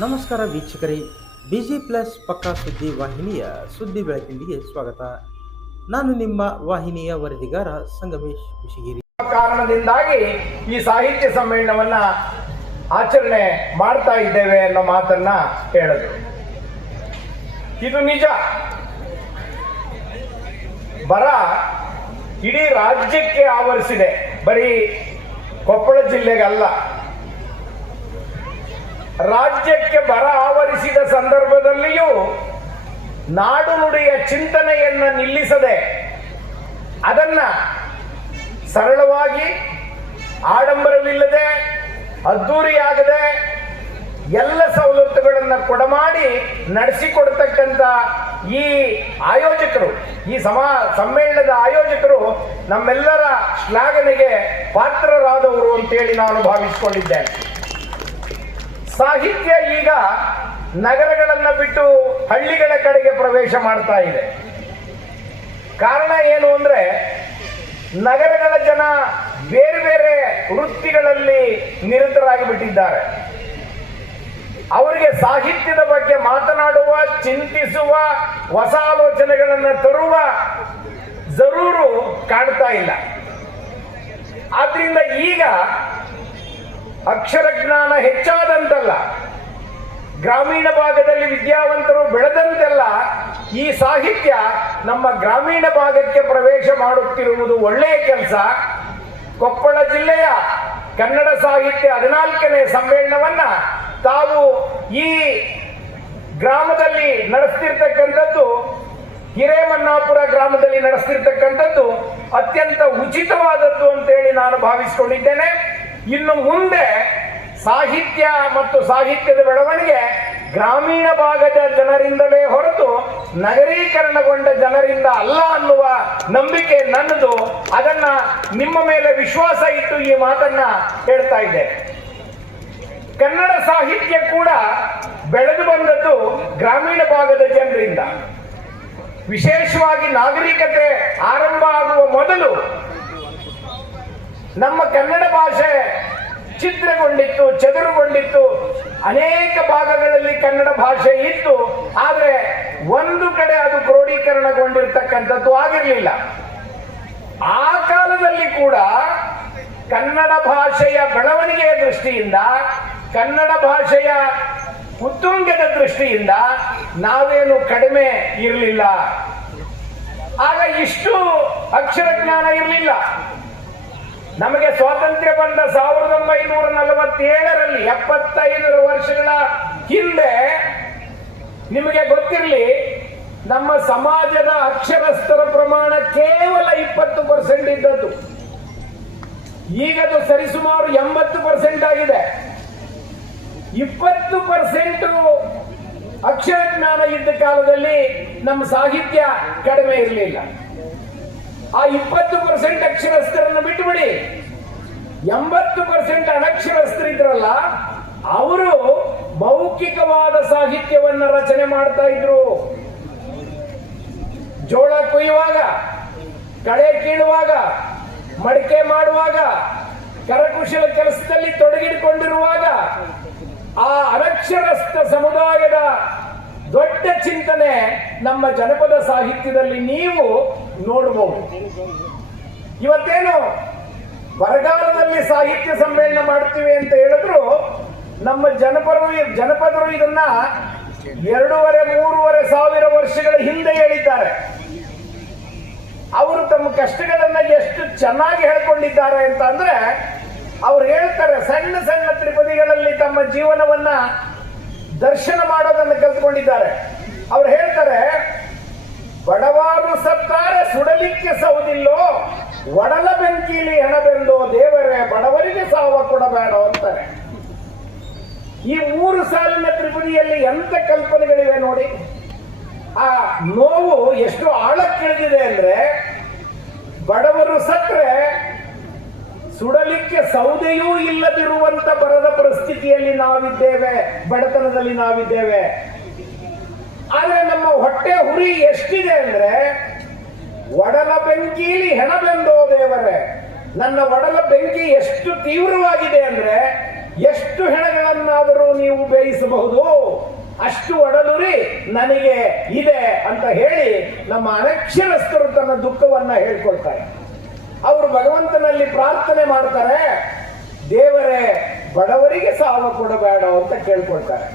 ನಮಸ್ಕಾರ ವೀಕ್ಷಕರೇ, busy plus ಪಕ್ಕಾ ಸುದ್ದಿ ವಾಹಿನಿಯ ಸುದ್ದಿ ಬೆಳಕಿಂಡಿಗೆ ಸ್ವಾಗತ. ನಾನು ನಿಮ್ಮ ವಾಹಿನಿಯ ವರದಿಗಾರ ಸಂಗಮೇಶ್ ಕುಶಿಗಿರಿ. ಕಾರಣದಿಂದಾಗಿ ಈ ಸಾಹಿತ್ಯ ಸಮ್ಮೇಳನವನ್ನ ಆಚರಣೆ ಮಾಡ್ತಾ ಇದ್ದೇವೆ ಅನ್ನೋ ಮಾತನ್ನ ಹೇಳಿದ್ರು. ಇದು ನಿಜ. ಬರ ಇಡೀ ರಾಜ್ಯಕ್ಕೆ ಆವರಿಸಿದೆ, ಬರೀ ಕೊಪ್ಪಳ ಜಿಲ್ಲೆಗಲ್ಲ. ರಾಜ್ಯಕ್ಕೆ ಬರ ಆವರಿಸಿದ ಸಂದರ್ಭದಲ್ಲಿಯೂ ನಾಡು ನುಡಿಯ ಚಿಂತನೆಯನ್ನ ನಿಲ್ಲಿಸದೆ ಅದನ್ನ ಸರಳವಾಗಿ, ಆಡಂಬರವಿಲ್ಲದೆ, ಅದ್ದೂರಿಯಾಗದೆ ಎಲ್ಲ ಸವಲತ್ತುಗಳನ್ನು ಕೊಡಮಾಡಿ ನಡೆಸಿಕೊಡ್ತಕ್ಕಂಥ ಈ ಆಯೋಜಕರು, ಈ ಸಮ್ಮೇಳನದ ಆಯೋಜಕರು ನಮ್ಮೆಲ್ಲರ ಶ್ಲಾಘನೆಗೆ ಪಾತ್ರರಾದವರು ಅಂತೇಳಿ ನಾನು ಭಾವಿಸಿಕೊಂಡಿದ್ದೇನೆ. ಸಾಹಿತ್ಯ ಈಗ ನಗರಗಳನ್ನು ಬಿಟ್ಟು ಹಳ್ಳಿಗಳ ಕಡೆಗೆ ಪ್ರವೇಶ ಮಾಡ್ತಾ ಇದೆ. ಕಾರಣ ಏನು ಅಂದ್ರೆ, ನಗರಗಳ ಜನ ಬೇರೆ ಬೇರೆ ವೃತ್ತಿಗಳಲ್ಲಿ ನಿರತರಾಗಿಬಿಟ್ಟಿದ್ದಾರೆ. ಅವರಿಗೆ ಸಾಹಿತ್ಯದ ಬಗ್ಗೆ ಮಾತನಾಡುವ, ಚಿಂತಿಸುವ, ಹೊಸ ಆಲೋಚನೆಗಳನ್ನು ತರುವ ಜರೂರು ಕಾಣ್ತಾ ಇಲ್ಲ. ಆದ್ರಿಂದ ಈಗ ಅಕ್ಷರ ಜ್ಞಾನ ಹೆಚ್ಚಾದಂತಲ್ಲ, ಗ್ರಾಮೀಣ ಭಾಗದಲ್ಲಿ ವಿದ್ಯಾವಂತರು ಬೆಳೆದಂತೆಲ್ಲ ಈ ಸಾಹಿತ್ಯ ನಮ್ಮ ಗ್ರಾಮೀಣ ಭಾಗಕ್ಕೆ ಪ್ರವೇಶ ಮಾಡುತ್ತಿರುವುದು ಒಳ್ಳೆಯ ಕೆಲಸ. ಕೊಪ್ಪಳ ಜಿಲ್ಲೆಯ ಕನ್ನಡ ಸಾಹಿತ್ಯ 14ನೇ ಸಮ್ಮೇಳನವನ್ನ ತಾವು ಈ ಗ್ರಾಮದಲ್ಲಿ ನಡೆಸ್ತಿರ್ತಕ್ಕಂಥದ್ದು, ಹಿರೇಮನ್ನಾಪುರ ಗ್ರಾಮದಲ್ಲಿ ನಡೆಸ್ತಿರ್ತಕ್ಕಂಥದ್ದು ಅತ್ಯಂತ ಉಚಿತವಾದದ್ದು ಅಂತೇಳಿ ನಾನು ಭಾವಿಸಿಕೊಂಡಿದ್ದೇನೆ. ಇನ್ನು ಮುಂದೆ ಸಾಹಿತ್ಯ ಮತ್ತು ಸಾಹಿತ್ಯದ ಬೆಳವಣಿಗೆ ಗ್ರಾಮೀಣ ಭಾಗದ ಜನರಿಂದಲೇ ಹೊರತು ನಗರೀಕರಣಗೊಂಡ ಜನರಿಂದ ಅಲ್ಲ ಅನ್ನುವ ನಂಬಿಕೆ ನನ್ನದು. ಅದನ್ನ ನಿಮ್ಮ ಮೇಲೆ ವಿಶ್ವಾಸ ಇಟ್ಟು ಈ ಮಾತನ್ನ ಹೇಳ್ತಾ ಇದ್ದೆ. ಕನ್ನಡ ಸಾಹಿತ್ಯ ಕೂಡ ಬೆಳೆದು ಬಂದದ್ದು ಗ್ರಾಮೀಣ ಭಾಗದ ಜನರಿಂದ. ವಿಶೇಷವಾಗಿ ನಾಗರಿಕತೆ ಆರಂಭ ಆಗುವ ಮೊದಲು ನಮ್ಮ ಕನ್ನಡ ಭಾಷೆ ಛಿದ್ರಗೊಂಡಿತ್ತು, ಚದುರುಗೊಂಡಿತ್ತು. ಅನೇಕ ಭಾಗಗಳಲ್ಲಿ ಕನ್ನಡ ಭಾಷೆ ಇತ್ತು, ಆದರೆ ಒಂದು ಕಡೆ ಅದು ಕ್ರೋಢೀಕರಣಗೊಂಡಿರ್ತಕ್ಕಂಥದ್ದು ಆಗಿರಲಿಲ್ಲ. ಆ ಕಾಲದಲ್ಲಿ ಕೂಡ ಕನ್ನಡ ಭಾಷೆಯ ಬೆಳವಣಿಗೆಯ ದೃಷ್ಟಿಯಿಂದ, ಕನ್ನಡ ಭಾಷೆಯ ಉತ್ತುಂಗದ ದೃಷ್ಟಿಯಿಂದ ನಾವೇನು ಕಡಿಮೆ ಇರಲಿಲ್ಲ. ಆಗ ಇಷ್ಟು ಅಕ್ಷರ ಜ್ಞಾನ ಇರಲಿಲ್ಲ. ನಮಗೆ ಸ್ವಾತಂತ್ರ್ಯ ಬಂದ 1947ರಲ್ಲಿ 75 ವರ್ಷಗಳ ಹಿಂದೆ, ನಿಮಗೆ ಗೊತ್ತಿರಲಿ, ನಮ್ಮ ಸಮಾಜದ ಅಕ್ಷರಸ್ಥರ ಪ್ರಮಾಣ ಕೇವಲ 20% ಇದ್ದದ್ದು. ಈಗದು ಸರಿಸುಮಾರು 80% ಆಗಿದೆ. 20% ಅಕ್ಷರ ಜ್ಞಾನ ಇದ್ದ ಕಾಲದಲ್ಲಿ ನಮ್ಮ ಸಾಹಿತ್ಯ ಕಡಿಮೆ ಇರಲಿಲ್ಲ. ಆ 20% ಅಕ್ಷರಸ್ಥರನ್ನು ಬಿಟ್ಟುಬಿಡಿ, 80% ಅನಕ್ಷರಸ್ಥರಿದ್ರಲ್ಲ, ಅವರು ಮೌಖಿಕವಾದ ಸಾಹಿತ್ಯವನ್ನ ರಚನೆ ಮಾಡ್ತಾ ಇದ್ರು. ಜೋಳ ಕೊಯ್ಯುವಾಗ, ಕಳೆ ಕೀಳುವಾಗ, ಮಡಿಕೆ ಮಾಡುವಾಗ, ಕರಕುಶಲ ಕೆಲಸದಲ್ಲಿ ತೊಡಗಿಸಿಕೊಂಡಿರುವಾಗ ಆ ಅನಕ್ಷರಸ್ಥ ಸಮುದಾಯದ ದೊಡ್ಡ ಚಿಂತನೆ ನಮ್ಮ ಜನಪದ ಸಾಹಿತ್ಯದಲ್ಲಿ ನೀವು ನೋಡಬಹುದು. ಇವತ್ತೇನು ಬರಗಾಲದಲ್ಲಿ ಸಾಹಿತ್ಯ ಸಮ್ಮೇಳನ ಮಾಡ್ತೀವಿ ಅಂತ ಹೇಳಿದ್ರು, ನಮ್ಮ ಜನಪದರು ಇದನ್ನ 2,500-3,000 ಸಾವಿರ ವರ್ಷಗಳ ಹಿಂದೆ ಹೇಳಿದ್ದಾರೆ. ಅವರು ತಮ್ಮ ಕಷ್ಟಗಳನ್ನ ಎಷ್ಟು ಚೆನ್ನಾಗಿ ಹೇಳ್ಕೊಂಡಿದ್ದಾರೆ ಅಂತ ಅಂದ್ರೆ, ಅವ್ರು ಹೇಳ್ತಾರೆ, ಸಣ್ಣ ಸಣ್ಣ ತ್ರಿಪದಿಗಳಲ್ಲಿ ತಮ್ಮ ಜೀವನವನ್ನ ದರ್ಶನ ಮಾಡೋದನ್ನು ಕಲ್ತ್ಕೊಂಡಿದ್ದಾರೆ. ಅವ್ರು ಹೇಳ್ತಾರೆ, ಬಡವಾರು ಸತ್ತಾರೆ ಸುಡಲಿಕ್ಕೆ ಸೌದಿಲ್ಲೋ, ಒಡಲ ಬೆಂಕಿಲಿ ಹೆಣಬೆಂದೋ ದೇವರೇ ಬಡವರಿಗೆ ಸಾವ ಕೊಡಬೇಡ ಅಂತಾರೆ. ಈ 3 ಸಾಲಿನ ತ್ರಿಪದಿಯಲ್ಲಿ ಎಂತ ಕಲ್ಪನೆಗಳಿವೆ ನೋಡಿ. ಆ ನೋವು ಎಷ್ಟು ಆಳಕ್ಕಿಳಿದಿದೆ ಅಂದ್ರೆ, ಬಡವರು ಸತ್ರೆ ಸುಡಲಿಕ್ಕೆ ಸೌದೆಯೂ ಇಲ್ಲದಿರುವಂತ ಬರದ ಪರಿಸ್ಥಿತಿಯಲ್ಲಿ ನಾವಿದ್ದೇವೆ, ಬಡತನದಲ್ಲಿ ನಾವಿದ್ದೇವೆ. ಆದ್ರೆ ನಮ್ಮ ಹೊಟ್ಟೆ ಹುರಿ ಎಷ್ಟಿದೆ ಅಂದ್ರೆ, ಒಡಲ ಬೆಂಕಿಲಿ ಹೆಣಬೆಂದೋ ದೇವರೇ, ನನ್ನ ಒಡಲ ಬೆಂಕಿ ಎಷ್ಟು ತೀವ್ರವಾಗಿದೆ ಅಂದ್ರೆ ಎಷ್ಟು ಹೆಣಗಳನ್ನಾದರೂ ನೀವು ಬೇಯಿಸಬಹುದು, ಅಷ್ಟು ಒಡಲುರಿ ನನಗೆ ಇದೆ ಅಂತ ಹೇಳಿ ನಮ್ಮ ಅನಕ್ಷರಸ್ಥರು ತನ್ನ ದುಃಖವನ್ನ ಹೇಳ್ಕೊಳ್ತಾರೆ. ಅವರು ಭಗವಂತನಲ್ಲಿ ಪ್ರಾರ್ಥನೆ ಮಾಡ್ತಾರೆ, ದೇವರೇ ಬಡವರಿಗೆ ಸಾವು ಕೊಡಬೇಡ ಅಂತ ಕೇಳ್ಕೊಳ್ತಾರೆ.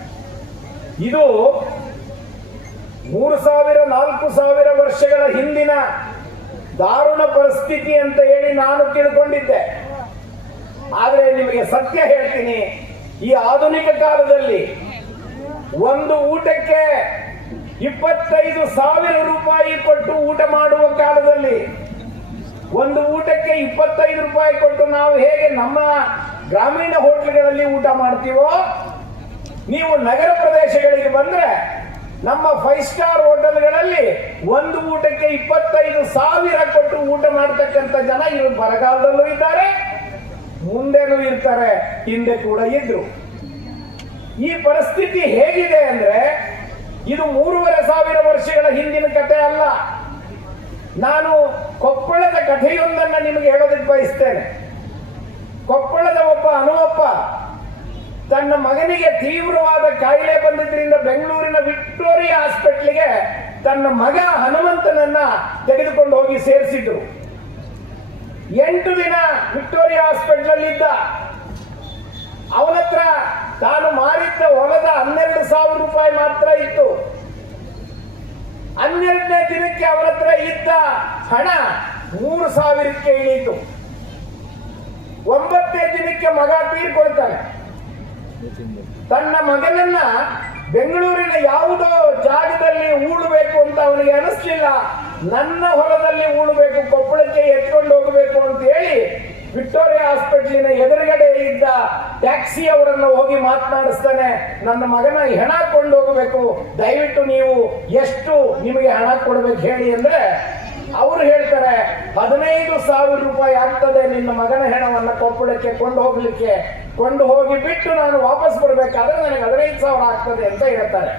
ಇದು 3000-4000 ವರ್ಷಗಳ ಹಿಂದಿನ ದಾರುಣ ಪರಿಸ್ಥಿತಿ ಅಂತ ಹೇಳಿ ನಾನು ತಿಳ್ಕೊಂಡಿದ್ದೆ. ಆದರೆ ನಿಮಗೆ ಸತ್ಯ ಹೇಳ್ತೀನಿ, ಈ ಆಧುನಿಕ ಕಾಲದಲ್ಲಿ ಒಂದು ಊಟಕ್ಕೆ 25,000 ರೂಪಾಯಿ ಕೊಟ್ಟು ಊಟ ಮಾಡುವ ಕಾಲದಲ್ಲಿ, ಒಂದು ಊಟಕ್ಕೆ 25 ರೂಪಾಯಿ ಕೊಟ್ಟು ನಾವು ಹೇಗೆ ನಮ್ಮ ಗ್ರಾಮೀಣ ಹೋಟೆಲ್ಗಳಲ್ಲಿ ಊಟ ಮಾಡ್ತೀವೋ, ನೀವು ನಗರ ಪ್ರದೇಶಗಳಿಗೆ ಬಂದ್ರೆ ನಮ್ಮ 5 ಸ್ಟಾರ್ ಹೋಟೆಲ್ಗಳಲ್ಲಿ ಒಂದು ಊಟಕ್ಕೆ 25,000 ಕೊಟ್ಟು ಊಟ ಮಾಡತಕ್ಕಂಥ ಜನ ಇವರು ಬರಗಾಲದಲ್ಲೂ ಇದ್ದಾರೆ, ಮುಂದೆನೂ ಇರ್ತಾರೆ, ಹಿಂದೆ ಕೂಡ ಇದ್ರು. ಈ ಪರಿಸ್ಥಿತಿ ಹೇಗಿದೆ ಅಂದ್ರೆ ಇದು 3500 ವರ್ಷಗಳ ಹಿಂದಿನ ಕಥೆ ಅಲ್ಲ. ನಾನು ಕೊಪ್ಪಳದ ಕಥೆಯೊಂದನ್ನು ನಿಮಗೆ ಹೇಳೋದಕ್ಕೆ ಬಯಸ್ತೇನೆ. ಕೊಪ್ಪಳದ ಒಬ್ಬ ಅನುವಪ್ಪ ತನ್ನ ಮಗನಿಗೆ ತೀವ್ರವಾದ ಕಾಯಿಲೆ ಬಂದಿದ್ದರಿಂದ ಬೆಂಗಳೂರಿನ ವಿಕ್ಟೋರಿಯಾ ಹಾಸ್ಪಿಟ್ಲಿಗೆ ತನ್ನ ಮಗ ಹನುಮಂತನನ್ನ ತೆಗೆದುಕೊಂಡು ಹೋಗಿ ಸೇರಿಸಿದ್ರು. 8 ದಿನ ವಿಕ್ಟೋರಿಯಾ ಹಾಸ್ಪಿಟಲ್ ಇದ್ದ. ಅವನತ್ರ ತಾನು ಮಾರಿದ್ದ ಹೊಲದ 12,000 ರೂಪಾಯಿ ಮಾತ್ರ ಇತ್ತು. 12ನೇ ದಿನಕ್ಕೆ ಅವನತ್ರ ಇದ್ದ ಹಣ 3,000ಕ್ಕೆ ಇಳಿಯಿತು. 9ನೇ ದಿನಕ್ಕೆ ಮಗ ತೀರ್ಕೊಳ್ತಾನೆ. ತನ್ನ ಮಗನನ್ನ ಬೆಂಗಳೂರಿನ ಯಾವುದೋ ಜಾಗದಲ್ಲಿ ಉಳಬೇಕು ಅಂತ ಅವನಿಗೆ ಅನಿಸ್ಲಿಲ್ಲ. ನನ್ನ ಹೊಲದಲ್ಲಿ ಉಳಬೇಕು, ಕೊಪ್ಪಳಕ್ಕೆ ಎತ್ಕೊಂಡು ಹೋಗಬೇಕು ಅಂತ ಹೇಳಿ ವಿಕ್ಟೋರಿಯಾ ಹಾಸ್ಪಿಟಲಿನ ಎದುರುಗಡೆ ಇದ್ದ ಟ್ಯಾಕ್ಸಿ ಅವರನ್ನು ಹೋಗಿ ಮಾತನಾಡಿಸ್ತಾನೆ. ನನ್ನ ಮಗನ ಹೆಣ ಕೊಂಡು ಹೋಗಬೇಕು, ದಯವಿಟ್ಟು ನೀವು ಎಷ್ಟು ನಿಮಗೆ ಹಣ ಕೊಡಬೇಕು ಹೇಳಿ ಅಂದ್ರೆ ಅವರು ಹೇಳ್ತಾರೆ 15,000 ರೂಪಾಯಿ ಆಗ್ತದೆ ನಿನ್ನ ಮಗನ ಹೆಣವನ್ನ ಕೊಪ್ಪಳಕ್ಕೆ ಕೊಂಡು ಹೋಗ್ಲಿಕ್ಕೆ. ಕೊಂಡು ಹೋಗಿ ಬಿಟ್ಟು ನಾನು ವಾಪಸ್ ಬರ್ಬೇಕಾದ್ರೆ ನನಗೆ 15,000 ಆಗ್ತದೆ ಅಂತ ಹೇಳ್ತಾರೆ.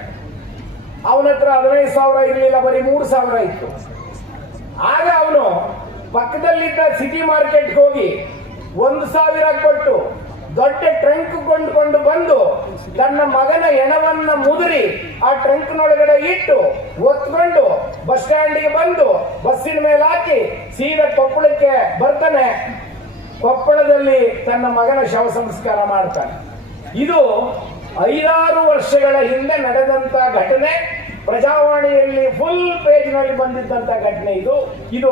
ಅವನ ಹತ್ರ 15,000 ಇರಲಿಲ್ಲ, ಬರೀ 3,000 ಇತ್ತು. ಆಗ ಅವನು ಪಕ್ಕದಲ್ಲಿದ್ದ ಸಿಟಿ ಮಾರ್ಕೆಟ್ಗೆ ಹೋಗಿ 1,000 ಕೊಟ್ಟು ದೊಡ್ಡ ಟ್ರಂಕ್ ಕೊಂಡುಕೊಂಡು ಬಂದು ತನ್ನ ಮಗನ ಹೆಣವನ್ನ ಮುದುರಿ ಆ ಟ್ರಂಕ್ನೊಳಗಡೆ ಇಟ್ಟು ಒತ್ಕೊಂಡು ಬಸ್ ಸ್ಟ್ಯಾಂಡಿಗೆ ಬಂದು ಬಸ್ಸಿನ ಮೇಲೆ ಹಾಕಿ ಸೀದಾ ಕೊಪ್ಪಳಕ್ಕೆ ಬರ್ತಾನೆ. ಕೊಪ್ಪಳದಲ್ಲಿ ತನ್ನ ಮಗನ ಶವ ಸಂಸ್ಕಾರ ಮಾಡ್ತಾನೆ. ಇದು 5-6 ವರ್ಷಗಳ ಹಿಂದೆ ನಡೆದಂತ ಘಟನೆ. ಪ್ರಜಾವಾಣಿಯಲ್ಲಿ ಫುಲ್ ಪೇಜ್ ನಲ್ಲಿ ಬಂದಿದ್ದಂತ ಘಟನೆ ಇದು. ಇದು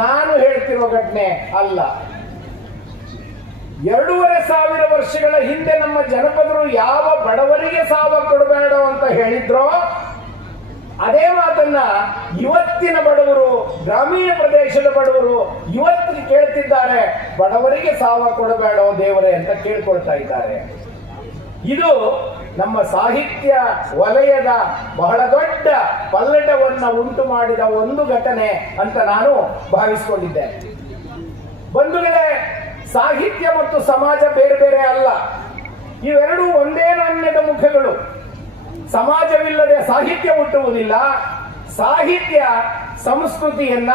ನಾನು ಹೇಳ್ತಿರೋ ಘಟನೆ ಅಲ್ಲ. 2,500 ವರ್ಷಗಳ ಹಿಂದೆ ನಮ್ಮ ಜನಪದರು ಯಾವ ಬಡವರಿಗೆ ಸಾವ ಕೊಡಬೇಡ ಅಂತ ಹೇಳಿದ್ರೋ ಅದೇ ಮಾತನ್ನ ಇವತ್ತಿನ ಬಡವರು, ಗ್ರಾಮೀಣ ಪ್ರದೇಶದ ಬಡವರು ಇವತ್ತು ಕೇಳ್ತಿದ್ದಾರೆ, ಬಡವರಿಗೆ ಸಾವ ಕೊಡಬೇಡ ದೇವರೇ ಅಂತ ಕೇಳ್ಕೊಳ್ತಾ ಇದ್ದಾರೆ. ಇದು ನಮ್ಮ ಸಾಹಿತ್ಯ ವಲಯದ ಬಹಳ ದೊಡ್ಡ ಪಲ್ಲಟವನ್ನ ಉಂಟು ಮಾಡಿದ ಒಂದು ಘಟನೆ ಅಂತ ನಾನು ಭಾವಿಸಿಕೊಂಡಿದ್ದೇನೆ. ಬಂಧುಗಳೇ, ಸಾಹಿತ್ಯ ಮತ್ತು ಸಮಾಜ ಬೇರೆ ಬೇರೆ ಅಲ್ಲ. ಇವೆರಡೂ ಒಂದೇ ನಾಣ್ಯದ ಮುಖಗಳು. ಸಮಾಜವಿಲ್ಲದೆ ಸಾಹಿತ್ಯ ಹುಟ್ಟುವುದಿಲ್ಲ. ಸಾಹಿತ್ಯ ಸಂಸ್ಕೃತಿಯನ್ನ,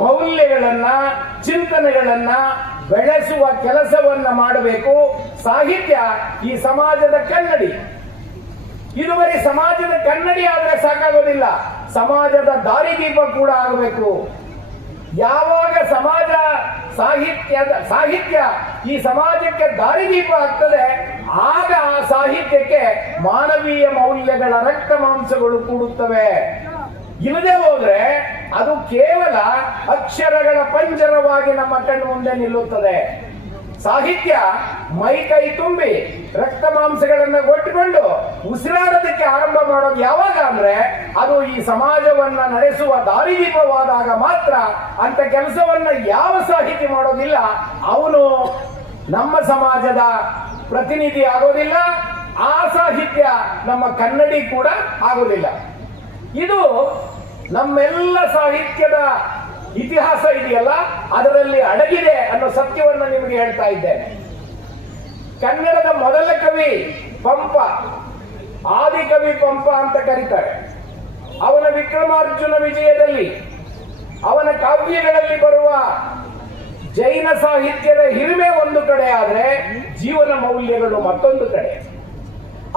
ಮೌಲ್ಯಗಳನ್ನ, ಚಿಂತನೆಗಳನ್ನ ಬೆಳೆಸುವ ಕೆಲಸವನ್ನ ಮಾಡಬೇಕು. ಸಾಹಿತ್ಯ ಈ ಸಮಾಜದ ಕನ್ನಡಿ. ಇದು ಬರೀ ಸಮಾಜದ ಕನ್ನಡಿ ಆದ್ರೆ ಸಾಕಾಗೋದಿಲ್ಲ, ಸಮಾಜದ ದಾರಿದೀಪ ಕೂಡ ಆಗಬೇಕು. ಯಾವಾಗ ಸಾಹಿತ್ಯ ಈ ಸಮಾಜಕ್ಕೆ ದಾರಿದೀಪ ಆಗ್ತದೆ, ಆಗ ಆ ಸಾಹಿತ್ಯಕ್ಕೆ ಮಾನವೀಯ ಮೌಲ್ಯಗಳ ರಕ್ತ ಮಾಂಸಗಳು ಕೂಡುತ್ತವೆ. ಇಲ್ಲದೆ ಹೋದ್ರೆ ಅದು ಕೇವಲ ಅಕ್ಷರಗಳ ಪಂಜರವಾಗಿ ನಮ್ಮ ಕಣ್ಣು ಮುಂದೆ ನಿಲ್ಲುತ್ತದೆ. ಸಾಹಿತ್ಯ ಮೈ ಕೈ ತುಂಬಿ ರಕ್ತ ಮಾಂಸಗಳನ್ನ ಕೊಟ್ಟುಕೊಂಡು ಉಸಿರಾಡೋದಕ್ಕೆ ಆರಂಭ ಮಾಡೋದು ಯಾವಾಗ ಅಂದ್ರೆ ಅದು ಈ ಸಮಾಜವನ್ನ ನಡೆಸುವ ದಾರಿದೀಪವಾದಾಗ ಮಾತ್ರ. ಅಂತ ಕೆಲಸವನ್ನ ಯಾವ ಸಾಹಿತಿ ಮಾಡೋದಿಲ್ಲ ಅವನು ನಮ್ಮ ಸಮಾಜದ ಪ್ರತಿನಿಧಿ ಆಗೋದಿಲ್ಲ. ಆ ಸಾಹಿತ್ಯ ನಮ್ಮ ಕನ್ನಡಿ ಕೂಡ ಆಗೋದಿಲ್ಲ. ಇದು ನಮ್ಮೆಲ್ಲ ಸಾಹಿತ್ಯದ ಇತಿಹಾಸ ಇದೆಯಲ್ಲ, ಅದರಲ್ಲಿ ಅಡಗಿದೆ ಅನ್ನೋ ಸತ್ಯವನ್ನ ನಿಮಗೆ ಹೇಳ್ತಾ ಇದ್ದೇನೆ. ಕನ್ನಡದ ಮೊದಲ ಕವಿ ಪಂಪ, ಆದಿಕವಿ ಪಂಪ ಅಂತ ಕರೀತಾರೆ. ಅವನ ವಿಕ್ರಮಾರ್ಜುನ ವಿಜಯದಲ್ಲಿ, ಅವನ ಕಾವ್ಯಗಳಲ್ಲಿ ಬರುವ ಜೈನ ಸಾಹಿತ್ಯದ ಹಿರಿಮೆ ಒಂದು ಕಡೆ ಆದ್ರೆ ಜೀವನ ಮೌಲ್ಯಗಳು ಮತ್ತೊಂದು ಕಡೆ.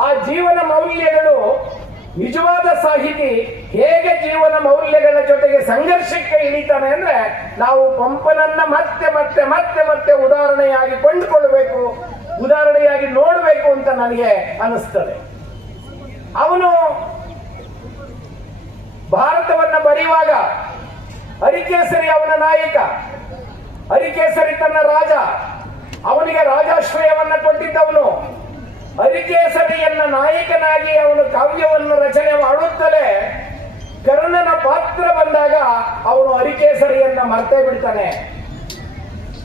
ಆ ಜೀವನ ಮೌಲ್ಯಗಳು ನಿಜವಾದ ಸಾಹಿತಿ ಹೇಗೆ ಜೀವನ ಮೌಲ್ಯಗಳ ಜೊತೆಗೆ ಸಂಘರ್ಷಕ್ಕೆ ಇಳಿತಾನೆ ಅಂದ್ರೆ ನಾವು ಪಂಪನನ್ನ ಮತ್ತೆ ಮತ್ತೆ ಮತ್ತೆ ಮತ್ತೆ ಉದಾಹರಣೆಯಾಗಿ ಕೊಂಡುಕೊಳ್ಬೇಕು, ಉದಾಹರಣೆಯಾಗಿ ನೋಡಬೇಕು ಅಂತ ನನಗೆ ಅನಿಸ್ತದೆ. ಅವನು ಭಾರತವನ್ನ ಬರೆಯುವಾಗ ಹರಿಕೇಸರಿ ಅವನ ನಾಯಕ, ಹರಿಕೇಸರಿ ತನ್ನ ರಾಜ, ಅವನಿಗೆ ರಾಜಾಶ್ರಯವನ್ನ ಕೊಟ್ಟಿದ್ದವನು. ಹರಿಕೇಸರಿಯನ್ನ ನಾಯಕನಾಗಿ ಅವನು ಕಾವ್ಯವನ್ನು ರಚನೆ ಮಾಡುತ್ತಲೇ ಕರ್ಣನ ಪಾತ್ರ ಬಂದಾಗ ಅವನು ಹರಿಕೇಸರಿಯನ್ನ ಮರ್ತೇ ಬಿಡ್ತಾನೆ.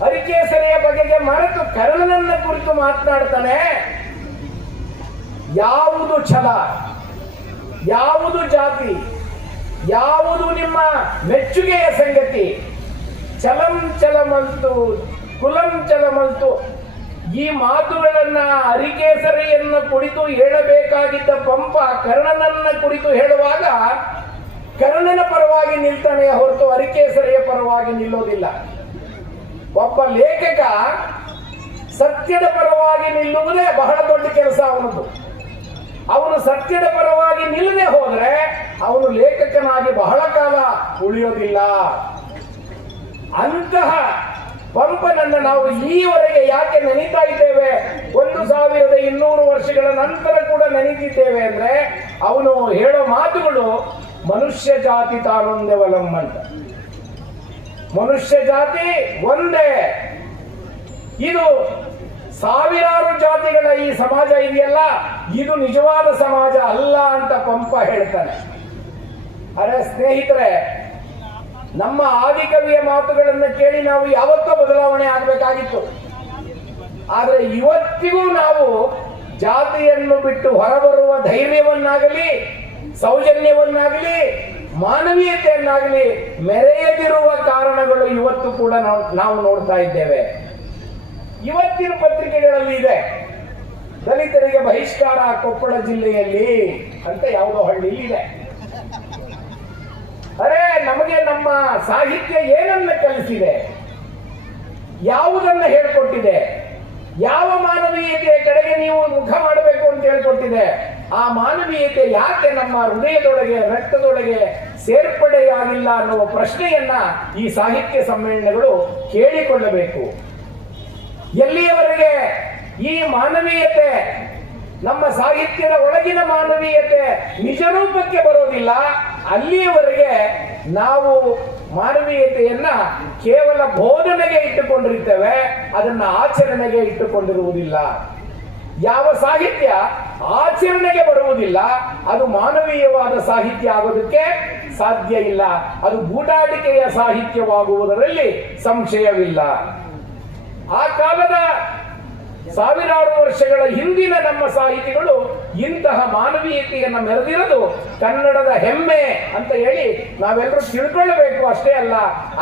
ಹರಿಕೇಸರಿಯ ಬಗೆಗೆ ಮರೆತು ಕರ್ಣನನ್ನ ಕುರಿತು ಮಾತನಾಡ್ತಾನೆ. ಯಾವುದು ಛಲ, ಯಾವುದು ಜಾತಿ, ಯಾವುದು ನಿಮ್ಮ ಮೆಚ್ಚುಗೆಯ ಸಂಗತಿ, ಚಲಂ ಚಲಮಲ್ತು ಕುಲಂ ಚಲಮಲ್ತು, ಈ ಮಾತುಗಳನ್ನ ಹರಿಕೇಸರಿಯನ್ನ ಕುರಿತು ಹೇಳಬೇಕಾಗಿದ್ದ ಪಂಪ ಕರ್ಣನನ್ನ ಕುರಿತು ಹೇಳುವಾಗ ಕರ್ಣನ ಪರವಾಗಿ ನಿಲ್ತಾನೆ ಹೊರತು ಹರಿಕೇಸರಿಯ ಪರವಾಗಿ ನಿಲ್ಲೋದಿಲ್ಲ. ಒಬ್ಬ ಲೇಖಕ ಸತ್ಯದ ಪರವಾಗಿ ನಿಲ್ಲುವುದೇ ಬಹಳ ದೊಡ್ಡ ಕೆಲಸ ಅವನದು. ಅವನು ಸತ್ಯದ ಪರವಾಗಿ ನಿಲ್ಲದೆ ಹೋದ್ರೆ ಅವನು ಲೇಖಕನಾಗಿ ಬಹಳ ಕಾಲ ಉಳಿಯೋದಿಲ್ಲ. ಅಂತಹ ಪಂಪನನ್ನ ನಾವು ಈವರೆಗೆ ಯಾಕೆ ನೆನೀತಾ ಇದ್ದೇವೆ, 1200 ವರ್ಷಗಳ ನಂತರ ಕೂಡ ನೆನೀತಿದ್ದೇವೆ ಅಂದ್ರೆ ಅವನು ಹೇಳೋ ಮಾತುಗಳು ಮನುಷ್ಯ ಜಾತಿ ತಾನೊಂದೆವಲಂ ಅಂತ. ಮನುಷ್ಯ ಜಾತಿ ಒಂದೇ, ಇದು ಸಾವಿರಾರು ಜಾತಿಗಳ ಈ ಸಮಾಜ ಇದೆಯಲ್ಲ, ಇದು ನಿಜವಾದ ಸಮಾಜ ಅಲ್ಲ ಅಂತ ಪಂಪ ಹೇಳ್ತಾನೆ. ಅರೆ ಸ್ನೇಹಿತರೆ, ನಮ್ಮ ಆದಿಕವಿಯ ಮಾತುಗಳನ್ನು ಕೇಳಿ ನಾವು ಯಾವತ್ತೂ ಬದಲಾವಣೆ ಆಗಬೇಕಾಗಿತ್ತು. ಆದರೆ ಇವತ್ತಿಗೂ ನಾವು ಜಾತಿಯನ್ನು ಬಿಟ್ಟು ಹೊರಬರುವ ಧೈರ್ಯವನ್ನಾಗಲಿ, ಸೌಜನ್ಯವನ್ನಾಗಲಿ, ಮಾನವೀಯತೆಯನ್ನಾಗಲಿ ಮೆರೆಯದಿರುವ ಕಾರಣಗಳು ಇವತ್ತು ಕೂಡ ನಾವು ನೋಡ್ತಾ ಇದ್ದೇವೆ. ಇವತ್ತಿನ ಪತ್ರಿಕೆಗಳಲ್ಲಿ ಇದೆ, ದಲಿತರಿಗೆ ಬಹಿಷ್ಕಾರ ಕೊಪ್ಪಳ ಜಿಲ್ಲೆಯಲ್ಲಿ ಅಂತ ಯಾವುದೋ ಹಳ್ಳಿ ಇದೆ. ಅರೆ, ನಮಗೆ ನಮ್ಮ ಸಾಹಿತ್ಯ ಏನನ್ನ ಕಲಿಸಿದೆ, ಯಾವುದನ್ನ ಹೇಳ್ಕೊಟ್ಟಿದೆ, ಯಾವ ಮಾನವೀಯತೆಯ ಕಡೆಗೆ ನೀವು ಮುಖ ಮಾಡಬೇಕು ಅಂತ ಹೇಳ್ಕೊಟ್ಟಿದೆ, ಆ ಮಾನವೀಯತೆ ಯಾಕೆ ನಮ್ಮ ಹೃದಯದೊಳಗೆ ರಕ್ತದೊಳಗೆ ಸೇರ್ಪಡೆಯಾಗಿಲ್ಲ ಅನ್ನುವ ಪ್ರಶ್ನೆಯನ್ನ ಈ ಸಾಹಿತ್ಯ ಸಮ್ಮೇಳನಗಳು ಕೇಳಿಕೊಳ್ಳಬೇಕು. ಎಲ್ಲಿಯವರೆಗೆ ಈ ಮಾನವೀಯತೆ, ನಮ್ಮ ಸಾಹಿತ್ಯದ ಒಳಗಿನ ಮಾನವೀಯತೆ ನಿಜ ರೂಪಕ್ಕೆ ಬರೋದಿಲ್ಲ, ಅಲ್ಲಿಯವರೆಗೆ ನಾವು ಮಾನವೀಯತೆಯನ್ನ ಕೇವಲ ಬೋಧನೆಗೆ ಇಟ್ಟುಕೊಂಡಿರ್ತೇವೆ, ಅದನ್ನ ಆಚರಣೆಗೆ ಇಟ್ಟುಕೊಂಡಿರುವುದಿಲ್ಲ. ಯಾವ ಸಾಹಿತ್ಯ ಆಚರಣೆಗೆ ಬರುವುದಿಲ್ಲ ಅದು ಮಾನವೀಯವಾದ ಸಾಹಿತ್ಯ ಆಗೋದಕ್ಕೆ ಸಾಧ್ಯ ಇಲ್ಲ. ಅದು ಗೂಟಾಟಿಕೆಯ ಸಾಹಿತ್ಯವಾಗುವುದರಲ್ಲಿ ಸಂಶಯವಿಲ್ಲ. ಆ ಕಾಲದ ಸಾವಿರಾರು ವರ್ಷಗಳ ಹಿಂದಿನ ನಮ್ಮ ಸಾಹಿತಿಗಳು ಇಂತಹ ಮಾನವೀಯತೆಯನ್ನು ಮೆರೆದಿರೋದು ಕನ್ನಡದ ಹೆಮ್ಮೆ ಅಂತ ಹೇಳಿ ನಾವೆಲ್ಲರೂ ತಿಳ್ಕೊಳ್ಳಬೇಕು. ಅಷ್ಟೇ ಅಲ್ಲ,